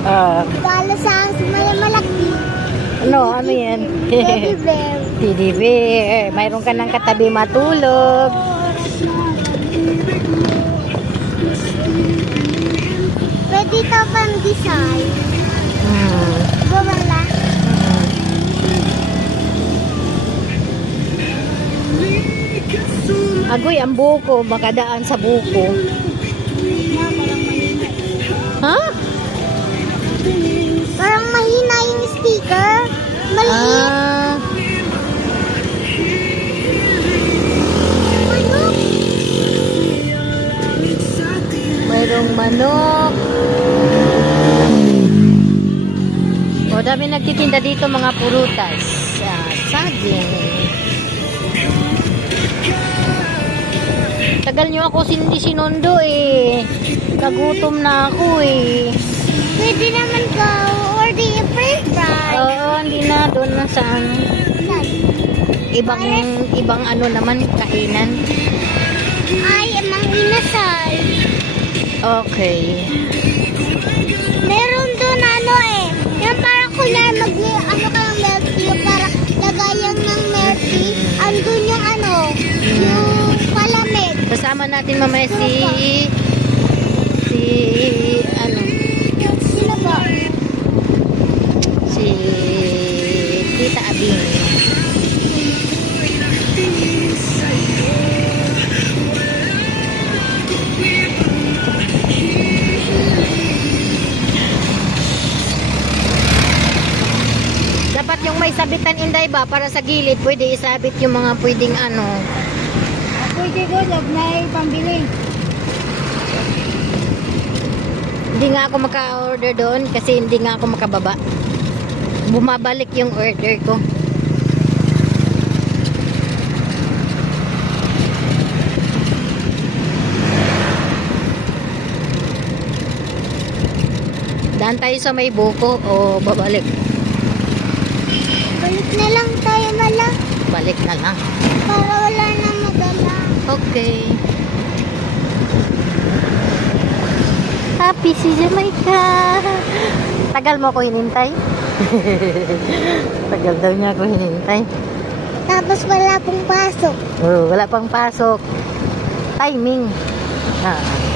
Ah, Talo sa malaki. ano yan? Teddy bear. Teddy bear. Mayroon ka ng katabi matulog. Pwede ito pang design. Hmm. Gumala. Agoy, ang buko. Makadaan sa buko. Ha? Parang mahina yung sticker. Maliit. Ah. Manok. Mayroong manok. O, dami nagtitinda dito mga purutas. Saging. Tagal nyo ako hindi sinundo eh. Nagutom na ako eh. Pwede naman go order yung french fries. Oo, hindi na. Doon na sa ano. Ibang ano naman, kainan. Ay, amang inasal. Okay. Meron doon ano eh. Yung parang kunyari ano kayong milk tea. Yung parang lagayan ng milk tea. Andun yung ano. Yung palamig. Kasama natin mamaya si ano, Sino ba? si Tita Abing. Dapat yung may sabitan, Inday, ba para sa gilid pwede isabit yung mga pwedeng ano. Pwede ko, love na pambili. Hindi nga ako maka-order doon kasi hindi nga ako makababa. Bumabalik yung order ko. Daan tayo sa may buko o babalik? Balik na lang tayo na lang. Balik na lang. Para wala na magala. Okay. Happy si Jamaica. Tagal mo ako hinintay? Tagal daw niya ako hinintay. Tapos wala pong pasok. Oh, wala pang pasok. Timing. Ah.